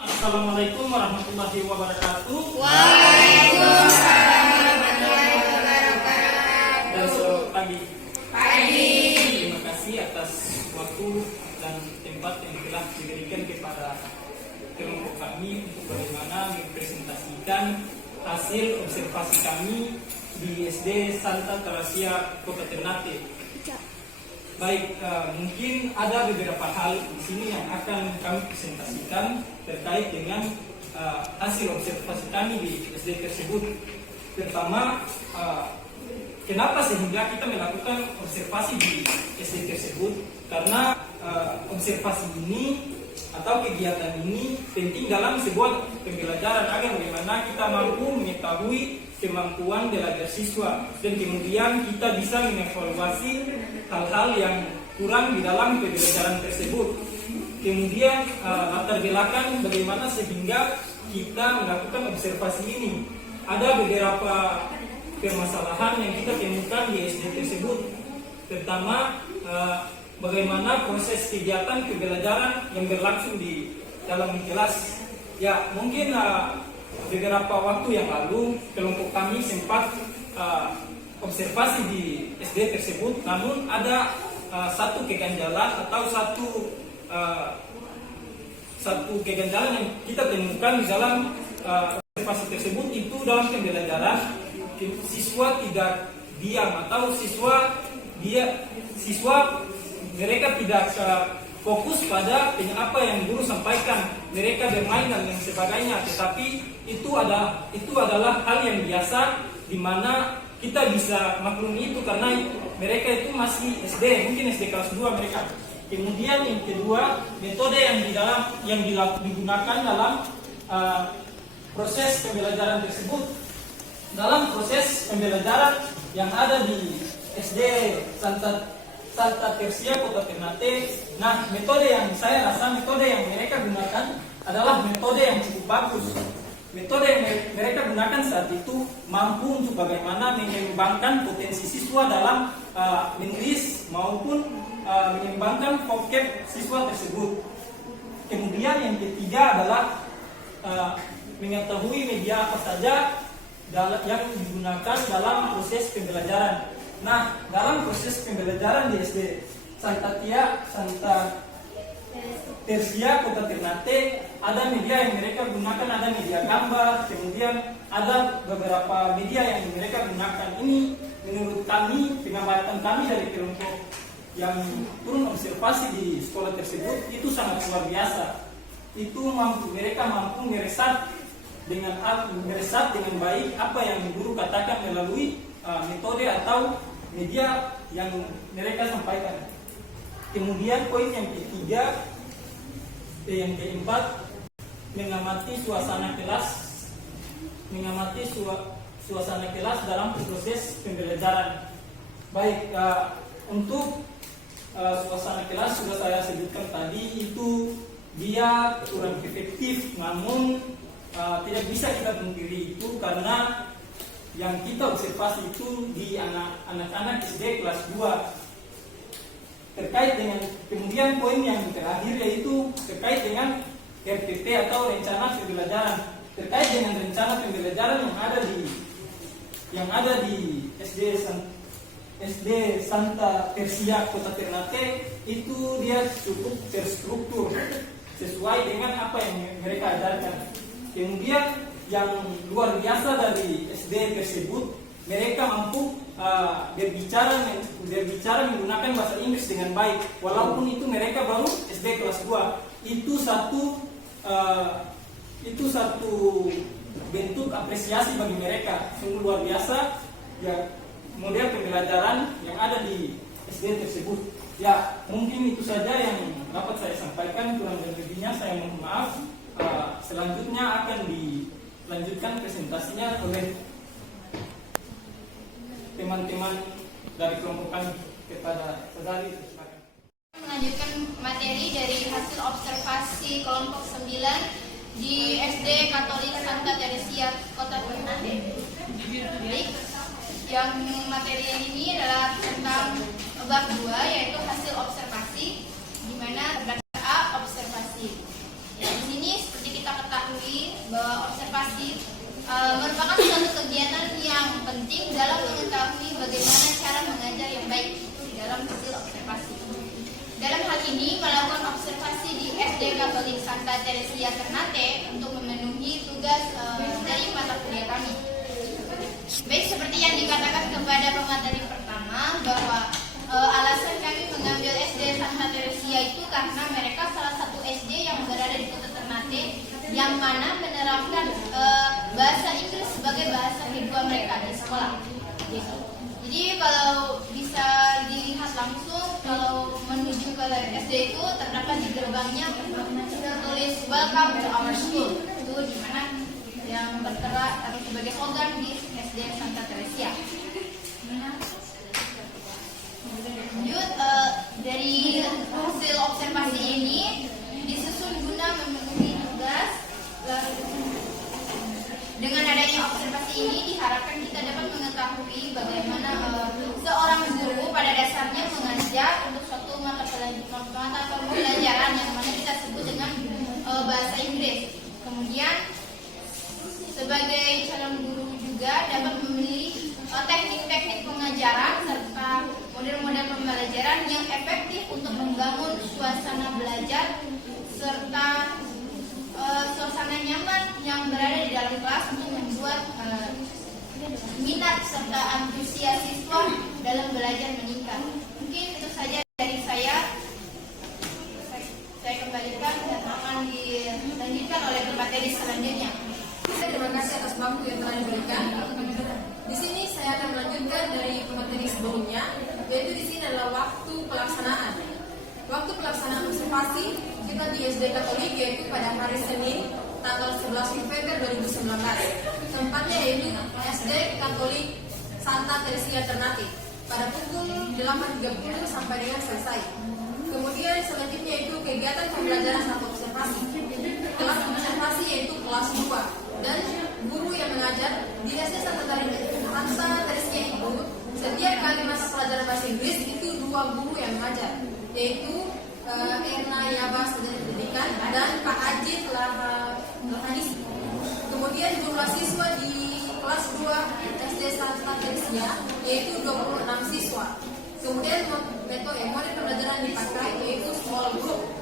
Assalamualaikum warahmatullahi wabarakatuh. Waalaikumsalam warahmatullahi wabarakatuh. Dan selamat pagi. Pagi. Terima kasih atas waktu dan tempat yang telah diberikan kepada kelompok kami untuk bagaimana mempresentasikan hasil observasi kami di SD Santa Teresia Kota Ternate. Baik, mungkin ada beberapa hal di sini yang akan kami presentasikan terkait dengan hasil observasi kami di SD tersebut. Pertama, kenapa sehingga kita melakukan observasi di SD tersebut? Karena observasi ini atau kegiatan ini penting dalam sebuah pembelajaran agar bagaimana kita mampu mengetahui kemampuan belajar siswa dan kemudian kita bisa mengevaluasi hal-hal yang kurang di dalam pembelajaran tersebut. Kemudian latar belakang bagaimana sehingga kita melakukan observasi ini. Ada beberapa permasalahan yang kita temukan di SD tersebut. Pertama, bagaimana proses kegiatan pembelajaran yang berlangsung di dalam kelas. Ya, mungkin beberapa waktu yang lalu kelompok kami sempat observasi di SD tersebut, namun ada satu keganjalan atau satu keganjalan yang kita temukan di dalam observasi tersebut. Itu dalam pembelajaran siswa tidak diam atau siswa mereka tidak fokus pada apa yang guru sampaikan. Mereka bermain dan lain sebagainya. Tetapi itu adalah hal yang biasa di mana kita bisa maklumi itu karena mereka itu masih SD, mungkin SD kelas 2 mereka. Kemudian yang kedua, metode yang digunakan dalam proses pembelajaran tersebut. Dalam proses pembelajaran yang ada di SD Santa Teresia Kota Ternate, nah metode yang mereka gunakan adalah metode yang cukup bagus. Metode yang mereka gunakan saat itu mampu untuk bagaimana mengembangkan potensi siswa dalam menulis maupun mengembangkan vocab siswa tersebut. Kemudian yang ketiga adalah mengetahui media apa saja yang digunakan dalam proses pembelajaran. Nah, dalam proses pembelajaran di SD Santa Teresia Kota Ternate, ada media yang mereka gunakan, ada media gambar, kemudian ada beberapa media yang mereka gunakan. Ini menurut kami, pengamatan kami dari kelompok yang turun observasi di sekolah tersebut itu sangat luar biasa. Mereka mampu meresap dengan baik apa yang guru katakan melalui metode atau media yang mereka sampaikan. Kemudian poin yang ketiga, yang keempat, mengamati suasana kelas dalam proses pembelajaran. Baik, untuk suasana kelas sudah saya sebutkan tadi, itu dia kurang efektif, namun tidak bisa kita pungkiri itu karena yang kita observasi itu di anak-anak SD kelas 2. Terkait dengan kemudian poin yang terakhir yaitu terkait dengan RPP atau rencana pembelajaran. Terkait dengan rencana pembelajaran yang ada di SD Santa Teresia Kota Ternate, itu dia cukup terstruktur sesuai dengan apa yang mereka ajarkan. Kemudian yang luar biasa dari SD tersebut, mereka mampu berbicara menggunakan bahasa Inggris dengan baik, walaupun itu mereka baru SD kelas 2. Itu satu bentuk apresiasi bagi mereka. Sungguh luar biasa ya model pembelajaran yang ada di SD tersebut. Ya, mungkin itu saja yang dapat saya sampaikan. Kurang lebihnya saya mohon maaf. Selanjutnya akan dilanjutkan presentasinya oleh teman-teman dari kelompok kami kepada saudari. Melanjutkan materi dari hasil observasi kelompok 9 di SD Katolik Santa Teresia Kota Ternate. Baik, yang materi ini adalah tentang bab 2, yaitu hasil observasi, di mana A observasi. Ya, di sini seperti kita merupakan suatu kegiatan yang penting dalam mengetahui bagaimana cara mengajar yang baik di dalam hasil observasi. Dalam hal ini, melakukan observasi di SD Katolik Santa Teresia Ternate untuk memenuhi tugas dari mata kuliah kami. Baik, seperti yang dikatakan kepada pemateri pertama, bahwa alasan kami mengambil SD Santa Teresia itu karena mereka salah satu SD yang berada di kota Ternate yang mana menerapkan bahasa Inggris sebagai bahasa kedua mereka di sekolah. Gitu. Jadi kalau bisa dilihat langsung, kalau menuju ke SD itu terdapat di gerbangnya tertulis "Welcome to our school". Itu di mana yang bertera atau sebagai slogan di SD Santa Teresia. Lanjut, dari hasil observasi ini disusun guna memenuhi tugas. Dengan adanya observasi ini diharapkan kita dapat mengetahui bagaimana seorang guru pada dasarnya mengajar untuk suatu mata pembelajaran yang mana kita sebut dengan bahasa Inggris. Kemudian sebagai calon guru juga dapat memilih teknik-teknik pengajaran serta model-model pembelajaran yang efektif untuk membangun suasana belajar serta suasana nyaman yang berada di dalam kelas untuk membuat minat serta antusias siswa dalam belajar meningkat. Mungkin itu saja dari saya. Saya kembalikan dan akan dilanjutkan oleh pemateri selanjutnya. Terima kasih atas waktu yang telah diberikan. Di sini saya akan melanjutkan dari pemateri sebelumnya, yaitu di sini adalah waktu pelaksanaan. Waktu pelaksanaan observasi kita di SD Katolik yaitu pada hari Senin tanggal 11 November 2019. Tempatnya yaitu SD Katolik Santa Teresia Ternate pada pukul 8.30 sampai dengan selesai. Kemudian selanjutnya itu kegiatan pembelajaran atau observasi. Kelas observasi yaitu kelas 2 dan guru yang mengajar di SD Santa Teresia itu setiap kali masa pelajaran bahasa Inggris itu 2 guru yang mengajar, yaitu Erna Yabas dari pendidikan dan Pak Ajit Lahanis. Kemudian jumlah siswa di kelas 2 SD Santa Teresia yaitu 26 siswa. Kemudian model pembelajaran dipakai yaitu small group.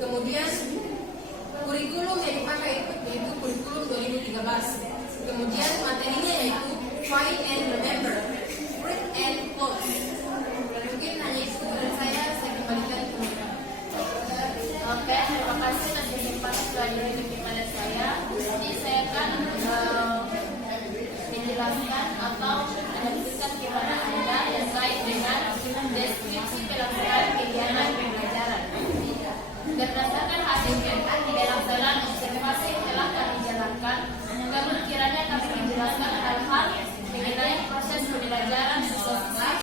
Kemudian kurikulum yang dipakai yaitu kurikulum 2013. Kemudian materinya yaitu find and remember, read and close. Mungkin hanya itu dari saya kembalikan ke mereka. Oke, terima kasih atas kesempatan telah diberikan kepada saya. Jadi saya akan menjelaskan atau menunjukkan kepada Anda terkait dengan deskripsi pelaksanaan kegiatan pembelajaran. Berdasarkan hasil di dalam jalan observasi yang telah kami jalankan, namun kiranya kami menjelaskan hal-hal mengenai proses pembelajaran siswa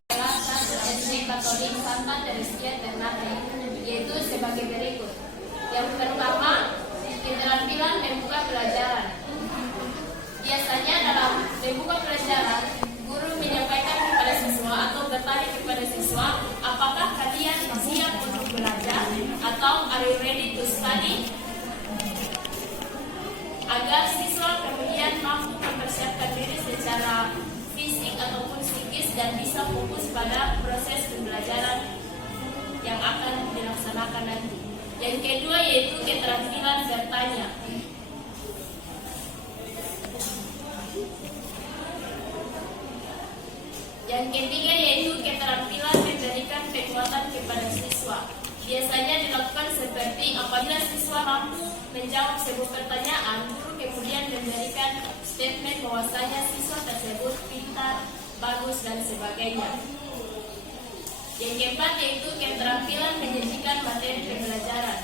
kelas SD Katolik Santa Teresia Ternate, yaitu sebagai berikut. Yang pertama, keterampilan membuka pelajaran. Biasanya dalam membuka pelajaran, guru menyampaikan kepada siswa atau bertanya kepada siswa, apakah kalian siap untuk belajar atau are you ready to study? Agar siswa kemudian mampu mempersiapkan diri secara fisik ataupun psikis dan bisa fokus pada proses pembelajaran yang akan dilaksanakan nanti. Yang kedua yaitu keterampilan bertanya. Yang ketiga yaitu keterampilan memberikan kekuatan kepada siswa. Biasanya dilakukan seperti apabila siswa mampu menjawab sebuah pertanyaan, guru kemudian memberikan statement bahwasanya siswa tersebut pintar, bagus dan sebagainya. Yang keempat yaitu keterampilan menyajikan materi pembelajaran.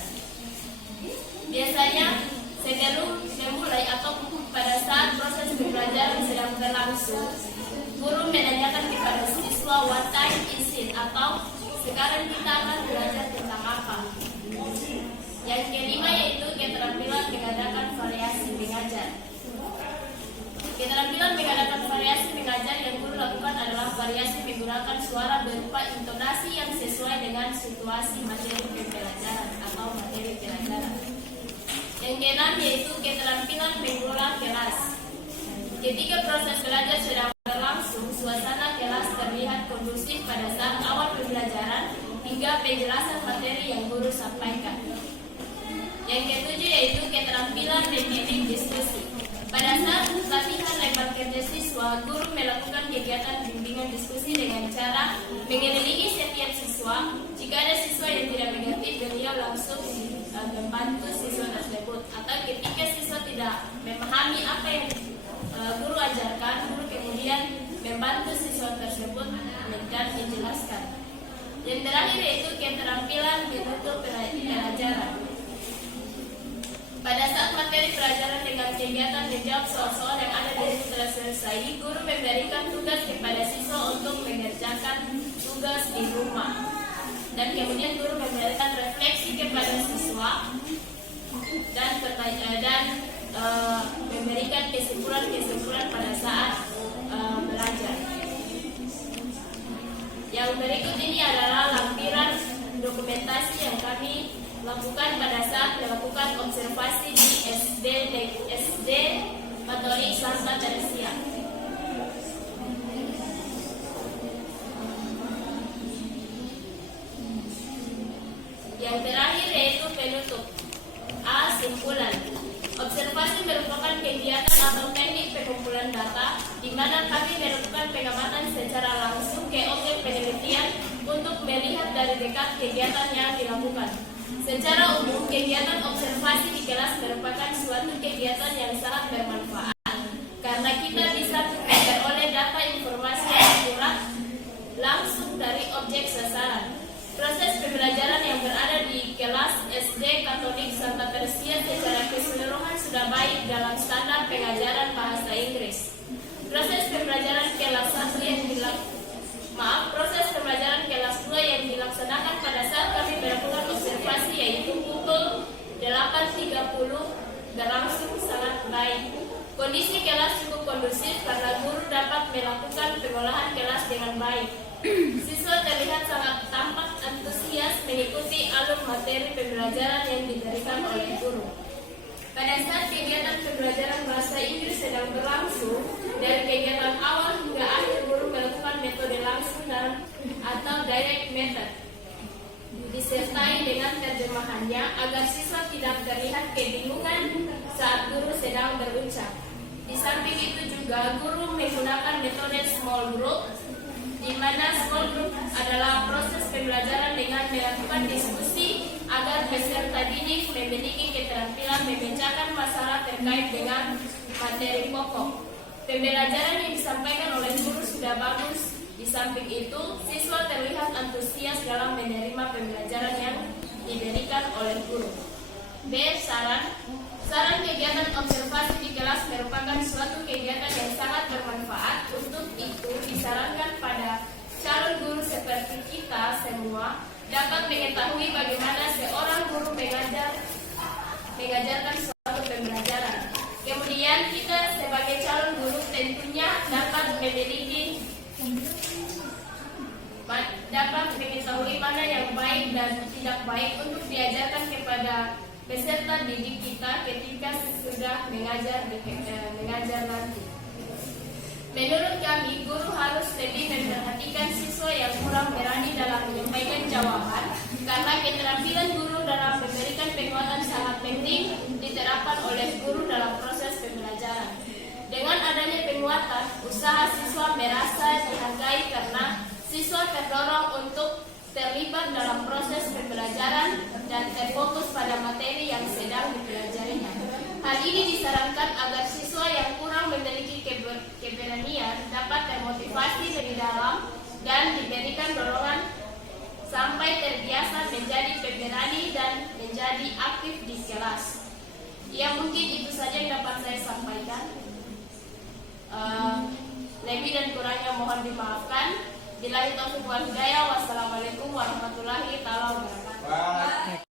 Biasanya sebelum memulai atau pada saat proses pembelajaran sedang berlangsung, guru menanyakan kepada siswa what time is it atau sekarang kita akan belajar tentang apa. Yang kelima yaitu keterampilan mengadakan variasi mengajar. Keterampilan mengadakan variasi mengajar yang guru lakukan adalah variasi menggunakan suara berupa intonasi yang sesuai dengan situasi materi pembelajaran atau materi pelajaran. Yang keenam yaitu keterampilan mengelola kelas. Ketika proses belajar sedang berlangsung, suasana kelas terlihat kondusif pada saat awal pembelajaran hingga penjelasan materi yang guru sampaikan. Yang ketujuh yaitu keterampilan teknik diskusi. Pada saat latihan lempar kerja siswa, guru melakukan kegiatan bimbingan diskusi dengan cara mengelilingi setiap siswa. Jika ada siswa yang tidak mengerti, beliau langsung membantu siswa tersebut. Atau ketika siswa tidak memahami apa yang guru ajarkan, guru kemudian membantu siswa tersebut dan menjelaskan. Yang terakhir yaitu keterampilan menutup pelajaran. Pada saat materi pelajaran dengan kegiatan menjawab soal-soal yang ada di buku telah selesai, guru memberikan tugas kepada siswa untuk mengerjakan tugas di rumah. Dan kemudian guru memberikan refleksi kepada siswa dan memberikan kesimpulan-kesimpulan pada saat belajar. Yang berikut ini adalah lampiran dokumentasi yang kami lakukan pada saat melakukan observasi di SD Katolik Santa Teresia. Yang terakhir yaitu penutup. A. Simpulan. Observasi merupakan kegiatan atau teknik pengumpulan data di mana kami melakukan pengamatan secara langsung ke objek penelitian untuk melihat dari dekat kegiatan yang dilakukan. Secara umum, kegiatan observasi di kelas merupakan suatu kegiatan yang sangat bermanfaat karena kita bisa memperoleh data informasi yang akurat langsung dari objek sasaran. Proses pembelajaran yang berada di kelas SD Katolik Santa Teresia secara keseluruhan sudah baik dalam standar pengajaran bahasa Inggris. Proses pembelajaran kelas 1 proses pembelajaran kelas 2 yang dilaksanakan pada saat kami melakukan observasi yaitu pukul 8.30 berlangsung sangat baik. Kondisi kelas cukup kondusif karena guru dapat melakukan pengolahan kelas dengan baik. Siswa terlihat sangat tampak antusias mengikuti alur materi pembelajaran yang diberikan oleh guru. Pada saat kegiatan pembelajaran bahasa Inggris sedang berlangsung, dari kegiatan awal hingga akhir guru melakukan metode langsung atau direct method, disertai dengan terjemahannya agar siswa tidak terlihat kebingungan saat guru sedang berucap. Di samping itu juga guru menggunakan metode small group, di mana small group adalah proses pembelajaran dengan melakukan diskusi agar peserta didik memiliki keterampilan memecahkan masalah terkait dengan materi pokok. Pembelajaran yang disampaikan oleh guru sudah bagus. Di samping itu, siswa terlihat antusias dalam menerima pembelajaran yang diberikan oleh guru. B. Saran. Saran kegiatan observasi di kelas merupakan suatu kegiatan yang sangat bermanfaat. Untuk itu, disarankan pada calon guru seperti kita semua dapat mengetahui bagaimana seorang guru mengajarkan suatu pembelajaran. Kemudian kita sebagai calon guru tentunya dapat mengetahui mana yang baik dan tidak baik untuk diajarkan kepada peserta didik kita ketika sudah mengajar nanti. Menurut kami, guru harus lebih memperhatikan siswa yang kurang berani dalam menyampaikan jawaban, karena keterampilan guru dalam memberikan penguatan sangat penting diterapkan oleh guru dalam proses pembelajaran. Dengan adanya penguatan, usaha siswa merasa dihargai karena siswa terdorong untuk terlibat dalam proses pembelajaran dan terfokus pada materi yang sedang dipelajarinya. Hal ini disarankan agar siswa yang kurang memiliki keberanian dapat termotivasi lebih dalam dan diberikan dorongan sampai terbiasa menjadi pemberani dan menjadi aktif di kelas. Ya, mungkin itu saja yang dapat saya sampaikan. Lebih dan kurangnya mohon dimaafkan. Billahi taufiq wal hidayah. Wassalamualaikum warahmatullahi wabarakatuh.